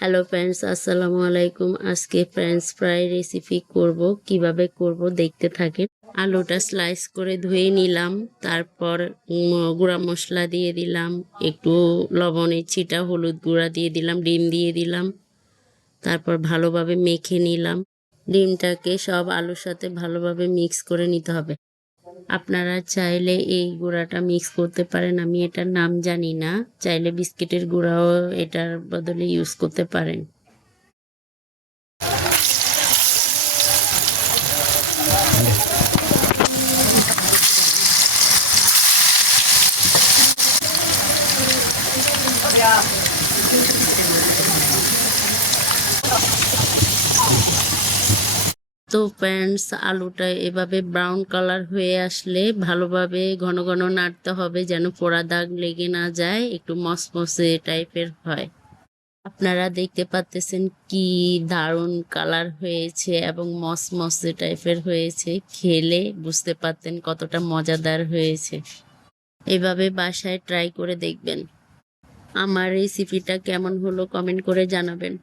Hello friends, আসসালামু আলাইকুম। আজকে ফ্রেঞ্চ ফ্রাই রেসিপি করব। কিভাবে করব দেখতে থাকেন। আলুটা স্লাইস করে ধুয়ে নিলাম, তারপর গুঁড়া মশলা দিয়ে দিলাম, একটু লবণের ছিটা, হলুদ গুঁড়া দিয়ে দিলাম, ডিম দিয়ে দিলাম, তারপর ভালোভাবে মেখে নিলাম। ডিমটাকে সব আলুর সাথে ভালোভাবে মিক্স করে নিতে হবে। আপনারা চাইলে এই গুঁড়াটা মিক্স করতে পারেন, আমি এটার নাম জানি না। চাইলে বিস্কিটের গুঁড়াও এটার বদলে ইউজ করতে পারেন। তো ফ্রেন্ডস, আলুটা এভাবে ব্রাউন কালার হয়ে আসলে ভালোভাবে ঘন ঘন নাড়তে হবে, যেন পোড়া দাগ লেগে না যায়, একটু মসমসে টাইপের হয়। আপনারা দেখতে পাচ্ছেন কি দারুণ কালার হয়েছে এবং মসমসে টাইপের হয়েছে। খেলে বুঝতে পারতেন কতটা মজাদার হয়েছে। এভাবে বাসায় ট্রাই করে দেখবেন। আমার রেসিপিটা কেমন হলো কমেন্ট করে জানাবেন।